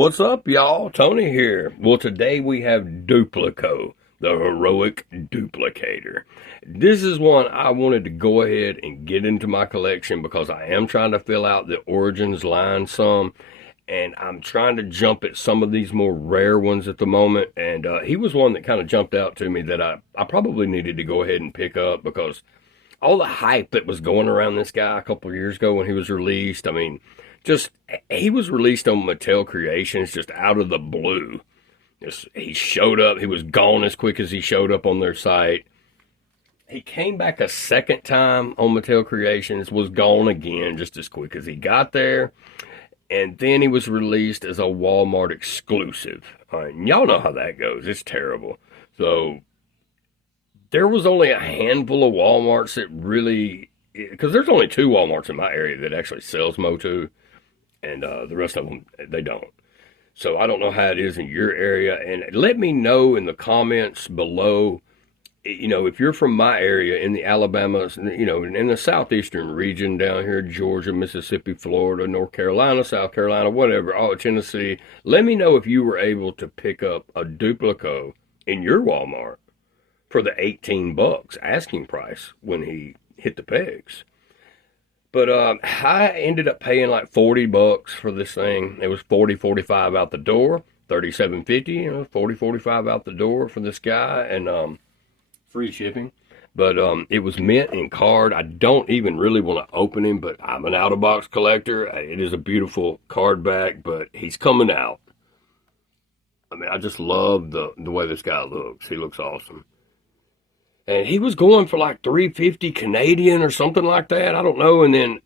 What's up, y'all? Tony here. Well, today we have Duplico, the heroic duplicator. This is one I wanted to go ahead and get into my collection because I am trying to fill out the Origins line some, and I'm trying to jump at some of these more rare ones at the moment. And he was one that kind of jumped out to me that I probably needed to go ahead and pick up because all the hype that was going around this guy a couple of years ago when he was released. I mean, he was released on Mattel Creations just out of the blue. He showed up. He was gone as quick as he showed up on their site. He came back a second time on Mattel Creations, was gone again just as quick as he got there. And then he was released as a Walmart exclusive. And y'all know how that goes. It's terrible. So there was only a handful of Walmarts that really, because there's only 2 Walmarts in my area that actually sells MOTU, and the rest of them, they don't. So I don't know how it is in your area, and let me know in the comments below, if you're from my area in the Alabama, in the southeastern region down here, Georgia, Mississippi, Florida, North Carolina, South Carolina, whatever, Tennessee, let me know if you were able to pick up a Duplico in your Walmart for the $18 asking price when he hit the pegs. But I ended up paying like $40 for this thing. It was $40-$45 out the door, $37.50, $40-$45 out the door for this guy, and free shipping. But it was mint in card. I don't even really want to open him, but I'm an out-of-box collector. It is a beautiful card back, but he's coming out. I mean, I just love the way this guy looks. He looks awesome. And he was going for like $350 Canadian or something like that. I don't know. And then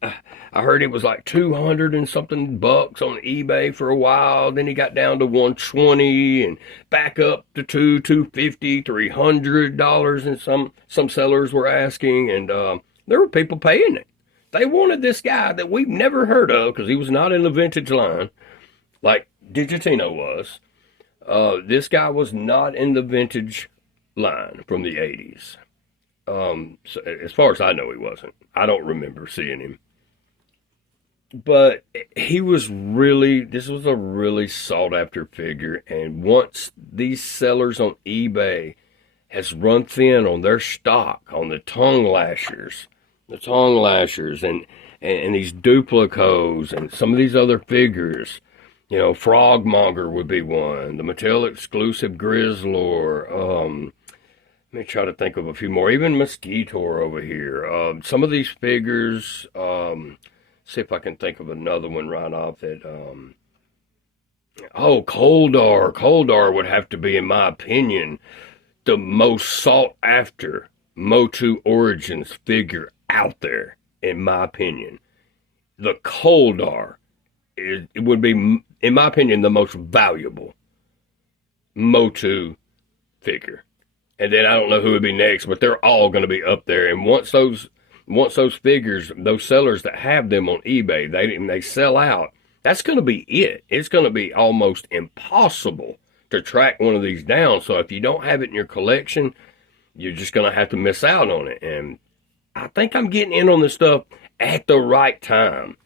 I heard it was like 200 and something bucks on eBay for a while. Then he got down to 120 and back up to $250, $300. And some sellers were asking. And there were people paying it. They wanted this guy that we've never heard of because he was not in the vintage line like Digitino was. This guy was not in the vintage line from the 80s. So as far as I know, he wasn't. I don't remember seeing him. But this was a really sought after figure. And once these sellers on eBay has run thin on their stock, on the tongue lashers, and these Duplicos and some of these other figures, Frogmonger would be one, the Mattel exclusive Grizzlor, let me try to think of a few more. Even Mosquitor over here. Some of these figures, see if I can think of another one right off that, Koldar. Koldar would have to be, in my opinion, the most sought after MOTU Origins figure out there, in my opinion. The Koldar it would be, in my opinion, the most valuable MOTU figure. And then I don't know who would be next, but they're all going to be up there. And once those figures, those sellers that have them on eBay, they sell out, that's going to be it. It's going to be almost impossible to track one of these down. So if you don't have it in your collection, you're just going to have to miss out on it. And I think I'm getting in on this stuff at the right time.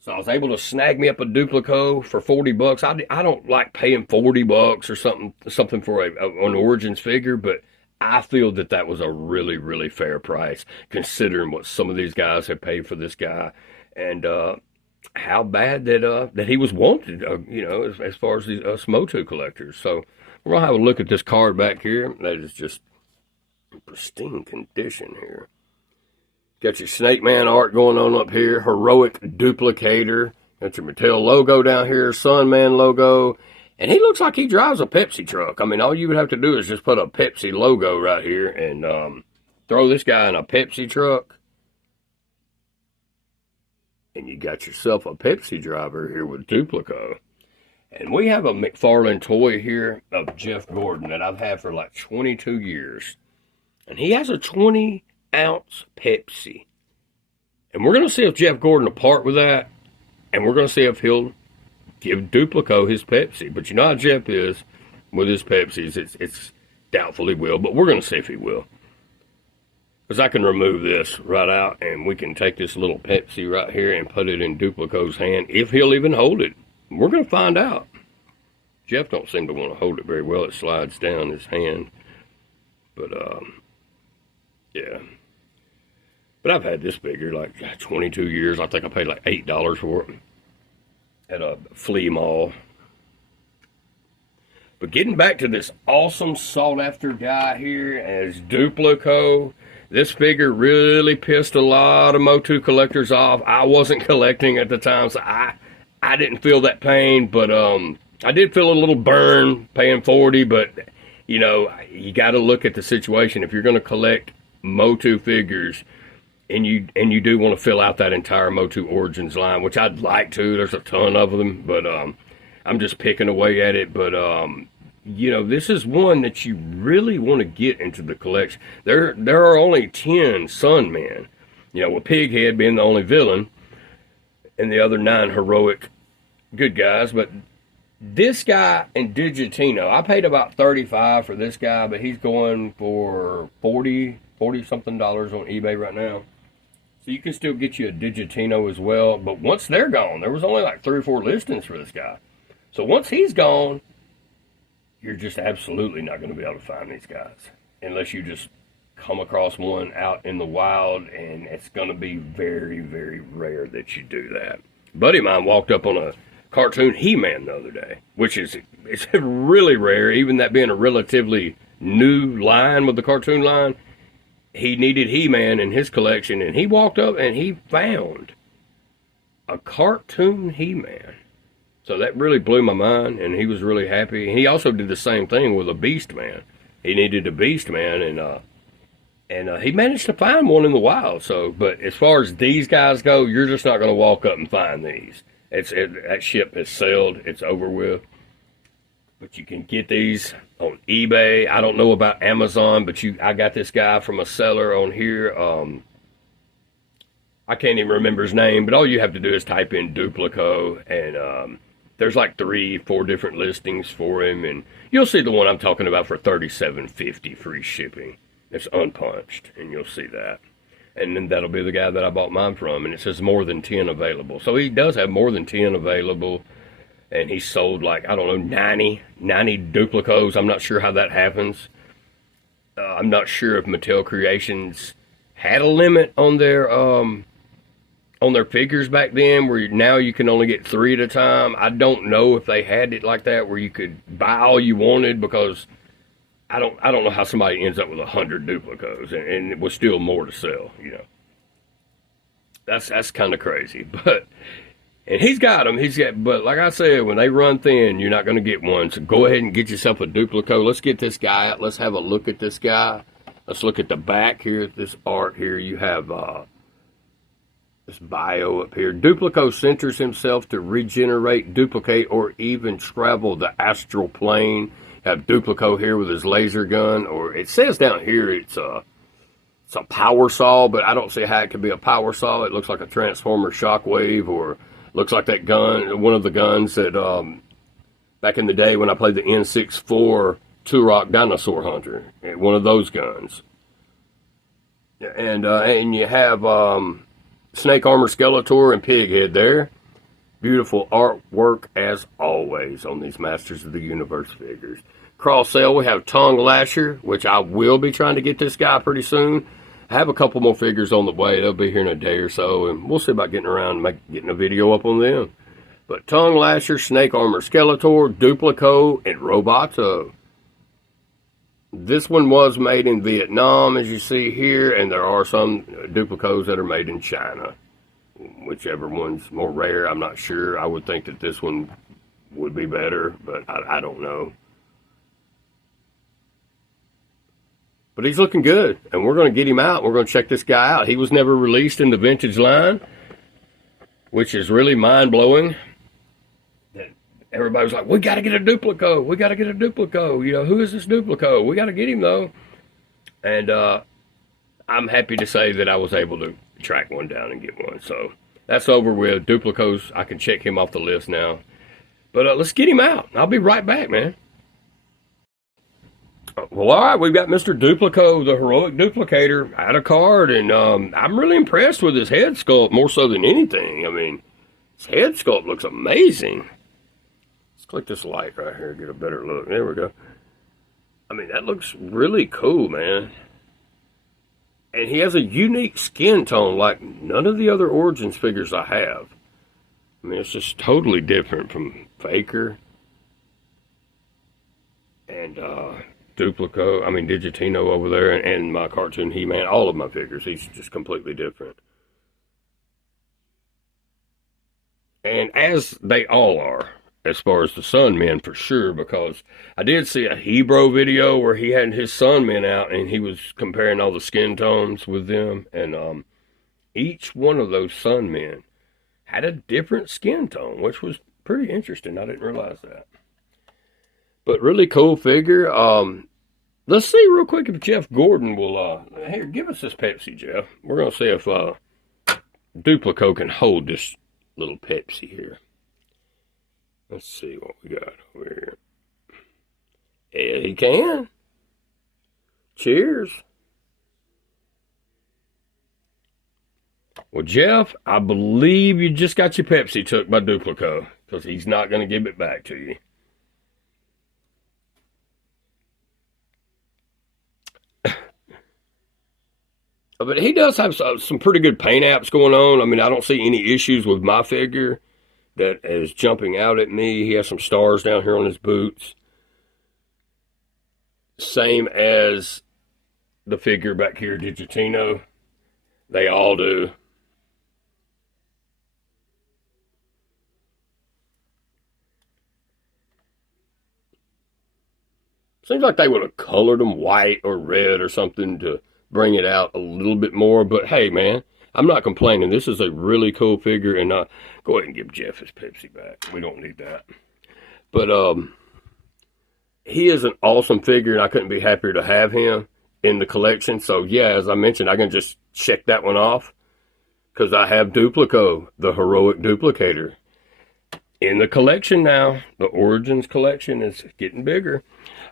So I was able to snag me up a Duplico for $40. I don't like paying $40 or something for an Origins figure, but I feel that was a really, really fair price considering what some of these guys have paid for this guy, and how bad that he was wanted. As far as us MOTU collectors. So we're gonna have a look at this card back here. That is just in pristine condition here. Got your Snake Man art going on up here. Heroic Duplicator. Got your Mattel logo down here. Sunman logo. And he looks like he drives a Pepsi truck. I mean, all you would have to do is just put a Pepsi logo right here and throw this guy in a Pepsi truck. And you got yourself a Pepsi driver here with Duplico. And we have a McFarlane toy here of Jeff Gordon that I've had for like 22 years. And he has a 20-ounce Pepsi. And we're going to see if Jeff Gordon will part with that. And we're going to see if he'll give Duplico his Pepsi. But you know how Jeff is with his Pepsis. It's doubtful he will. But we're going to see if he will. Because I can remove this right out. And we can take this little Pepsi right here and put it in Duplico's hand. If he'll even hold it. We're going to find out. Jeff don't seem to want to hold it very well. It slides down his hand. But, yeah. But I've had this figure like 22 years. I think I paid like $8 for it at a flea mall. But getting back to this awesome sought-after guy here as Duplico, this figure really pissed a lot of MOTU collectors off. I wasn't collecting at the time, so I didn't feel that pain, but I did feel a little burn paying $40, but, you know, you got to look at the situation. If you're going to collect MOTU figures, and you do want to fill out that entire MOTU Origins line, which I'd like to. There's a ton of them, but I'm just picking away at it. But you know, this is one that you really want to get into the collection. There are only 10 Sunmen, you know, with Pighead being the only villain, and the other 9 heroic good guys. But this guy and Digitino, I paid about $35 for this guy, but he's going for $40 something on eBay right now. So you can still get you a Digitino as well. But once they're gone, there was only like 3 or 4 listings for this guy. So once he's gone, you're just absolutely not going to be able to find these guys. Unless you just come across one out in the wild, and it's going to be very, very rare that you do that. A buddy of mine walked up on a cartoon He-Man the other day, which it's really rare, even that being a relatively new line with the cartoon line. He needed He-Man in his collection, and he walked up and he found a cartoon He-Man. So that really blew my mind, and he was really happy. He also did the same thing with a Beast Man. He needed a Beast Man, and he managed to find one in the wild. So, but as far as these guys go, you're just not going to walk up and find these. That ship has sailed. It's over with. But you can get these on eBay. I don't know about Amazon, but I got this guy from a seller on here. I can't even remember his name, but all you have to do is type in Duplico, and there's like 3-4 different listings for him, and you'll see the one I'm talking about for $37.50 free shipping. It's unpunched, and you'll see that. And then that'll be the guy that I bought mine from, and it says more than 10 available. So he does have more than 10 available. And he sold like, I don't know, 90 Duplicos. I'm not sure how that happens. I'm not sure if Mattel Creations had a limit on their figures back then, where now you can only get 3 at a time. I don't know if they had it like that, where you could buy all you wanted, because I don't know how somebody ends up with 100 Duplicos, and it was still more to sell. You know, that's kind of crazy, but. And he's got them. But like I said, when they run thin, you're not going to get one. So go ahead and get yourself a Duplico. Let's get this guy out. Let's have a look at this guy. Let's look at the back here, this art here. You have this bio up here. Duplico centers himself to regenerate, duplicate, or even travel the astral plane. Have Duplico here with his laser gun, or it says down here it's a power saw, but I don't see how it could be a power saw. It looks like a Transformer Shockwave, or looks like that gun, one of the guns that back in the day when I played the N64 Turok Dinosaur Hunter, one of those guns. And you have Snake Armor Skeletor and Pighead there. Beautiful artwork as always on these Masters of the Universe figures. Cross sale, we have Tongue Lasher, which I will be trying to get this guy pretty soon. I have a couple more figures on the way. They'll be here in a day or so, and we'll see about getting around and getting a video up on them. But Tongue Lasher, Snake Armor Skeletor, Duplico, and Roboto. This one was made in Vietnam, as you see here, and there are some Duplicos that are made in China. Whichever one's more rare, I'm not sure. I would think that this one would be better, but I don't know. But he's looking good, and we're going to get him out. We're going to check this guy out. He was never released in the vintage line, which is really mind-blowing. Everybody was like, we got to get a Duplico. We got to get a Duplico. You know, who is this Duplico? We got to get him, though. And I'm happy to say that I was able to track one down and get one. So that's over with. Duplicos, I can check him off the list now. But let's get him out. I'll be right back, man. Well, all right, we've got Mr. Duplico, the heroic duplicator, out of card, and I'm really impressed with his head sculpt, more so than anything. I mean, his head sculpt looks amazing. It's Click this light right here, get a better look. There we go. I mean, that looks really cool, man. And he has a unique skin tone like none of the other Origins figures I have. I mean, it's just totally different from Faker and Duplico. I mean, Digitino over there and my cartoon He-Man. All of my figures, he's just completely different. And as they all are, as far as the Sunmen for sure, because I did see a Hebro video where he had his Sunmen out and he was comparing all the skin tones with them. And each one of those Sunmen had a different skin tone, which was pretty interesting. I didn't realize that. But really cool figure. Let's see real quick if Jeff Gordon will, here, give us this Pepsi, Jeff. We're going to see if Duplico can hold this little Pepsi here. Let's see what we got over here. Yeah, he can. Cheers. Well, Jeff, I believe you just got your Pepsi took by Duplico, because he's not going to give it back to you. But he does have some pretty good paint apps going on. I mean, I don't see any issues with my figure that is jumping out at me. He has some stars down here on his boots. Same as the figure back here, Digitino. They all do. Seems like they would have colored them white or red or something to bring it out a little bit more. But hey, man, I'm not complaining. This is a really cool figure. And go ahead and give Jeff his Pepsi back. We don't need that. But he is an awesome figure, and I couldn't be happier to have him in the collection. So yeah, as I mentioned, I can just check that one off because I have Duplico, the heroic duplicator, in the collection now. The Origins collection is getting bigger.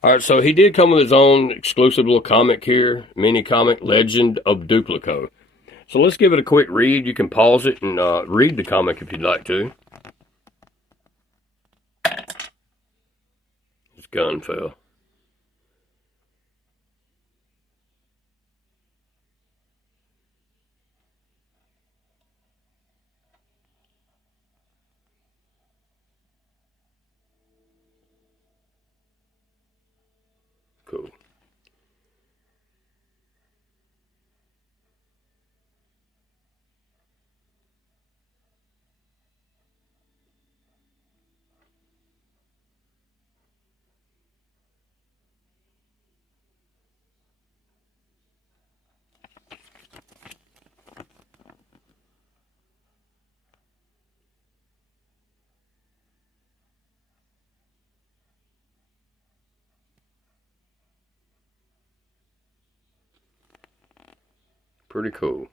All right, so he did come with his own exclusive little comic here, mini comic, Legend of Duplico. So let's give it a quick read. You can pause it and read the comic if you'd like to. His gun fell. Cool. Pretty cool.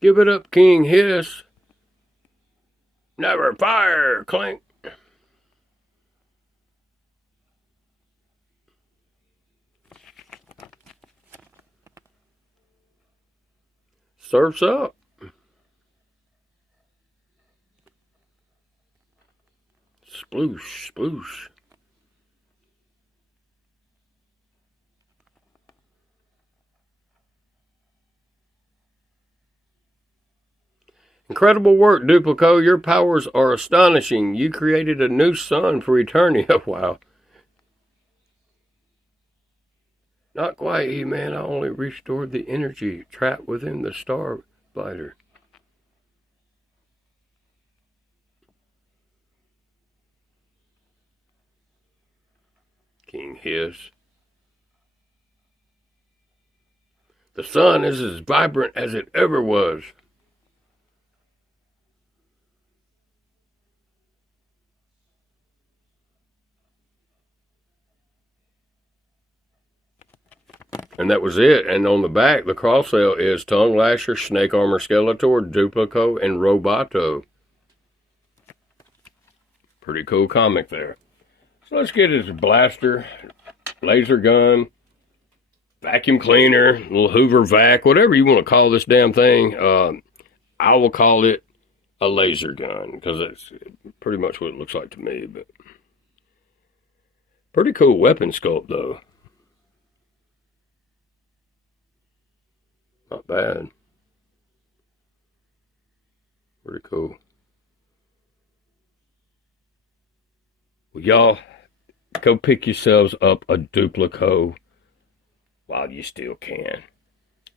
Give it up, King Hiss. Never fire, clink. Surf's up. Sploosh, sploosh. Incredible work, Duplico. Your powers are astonishing. You created a new sun for Eternia. Wow. Not quite, He-Man. I only restored the energy trapped within the Starblighter. King Hiss. The sun is as vibrant as it ever was. And that was it. And on the back, the cross sale is Tongue Lasher, Snake Armor Skeletor, Duplico, and Roboto. Pretty cool comic there. So let's get his blaster, laser gun, vacuum cleaner, little Hoover vac, whatever you want to call this damn thing. I will call it a laser gun because that's pretty much what it looks like to me. But pretty cool weapon sculpt though. Not bad. Pretty cool. Well, y'all, go pick yourselves up a Duplico while you still can.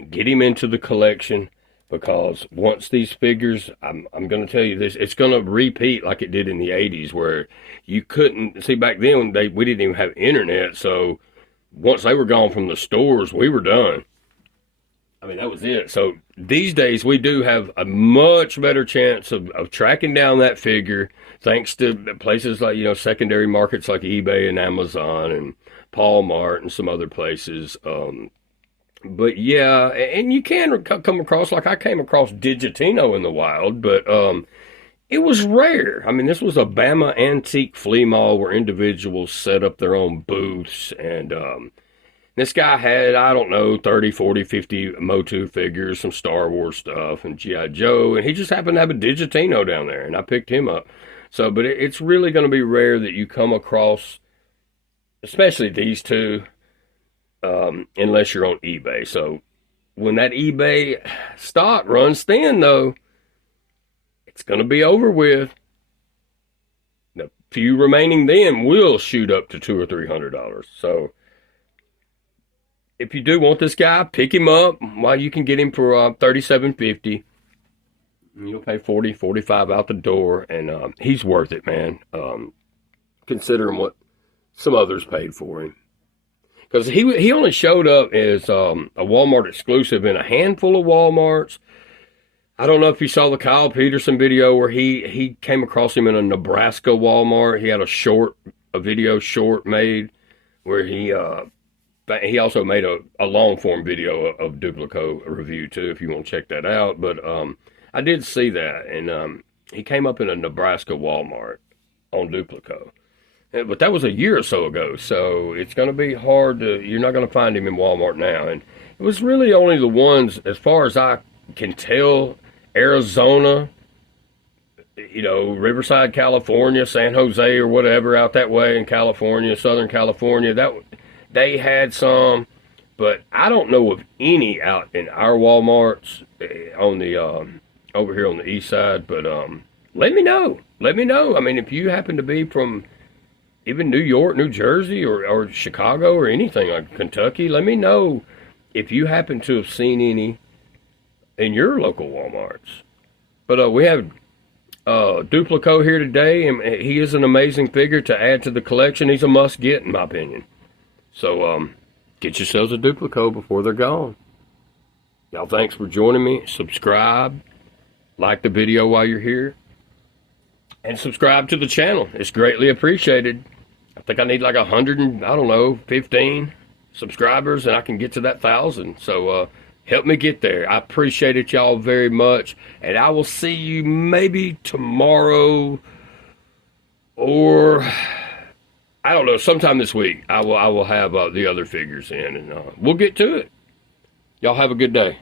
Get him into the collection because once these figures, I'm going to tell you this, it's going to repeat like it did in the 80s where you couldn't, see back then we didn't even have internet, so once they were gone from the stores, we were done. I mean, that was it. So these days we do have a much better chance of tracking down that figure thanks to places like, secondary markets like eBay and Amazon and Walmart and some other places. But yeah, and you can come across, like I came across Digitino in the wild, but it was rare. I mean, this was a Bama antique flea mall where individuals set up their own booths, and this guy had, I don't know, 30, 40, 50 MOTU figures, some Star Wars stuff, and G.I. Joe, and he just happened to have a Digitino down there, and I picked him up. So, but it's really going to be rare that you come across, especially these two, unless you're on eBay. So, when that eBay stock runs thin, though, it's going to be over with. The few remaining then will shoot up to $200 or $300. So, if you do want this guy, pick him up while you can get him for $37.50. You'll pay $40, $45 out the door, and he's worth it, man. Considering what some others paid for him, because he only showed up as a Walmart exclusive in a handful of Walmarts. I don't know if you saw the Kyle Peterson video where he came across him in a Nebraska Walmart. He had a video short made where he also made a long form video of Duplico review too, if you want to check that out. But I did see that, and he came up in a Nebraska Walmart on Duplico. But that was a year or so ago, so it's going to be hard you're not going to find him in Walmart now. And it was really only the ones, as far as I can tell, Arizona, Riverside, California, San Jose or whatever out that way in California, Southern California, they had some, but I don't know of any out in our Walmarts on the over here on the east side. But let me know. I mean, if you happen to be from even New York, New Jersey, or Chicago, or anything like Kentucky, let me know if you happen to have seen any in your local Walmarts. But we have Duplico here today, and he is an amazing figure to add to the collection. He's a must-get, in my opinion. So get yourselves a Duplico before they're gone. Y'all, thanks for joining me. Subscribe, like the video while you're here, and subscribe to the channel. It's greatly appreciated. I think I need like 15 subscribers, and I can get to that 1,000. So help me get there. I appreciate it, y'all, very much. And I will see you maybe tomorrow, or I don't know, sometime this week. I will have the other figures in, and we'll get to it. Y'all have a good day.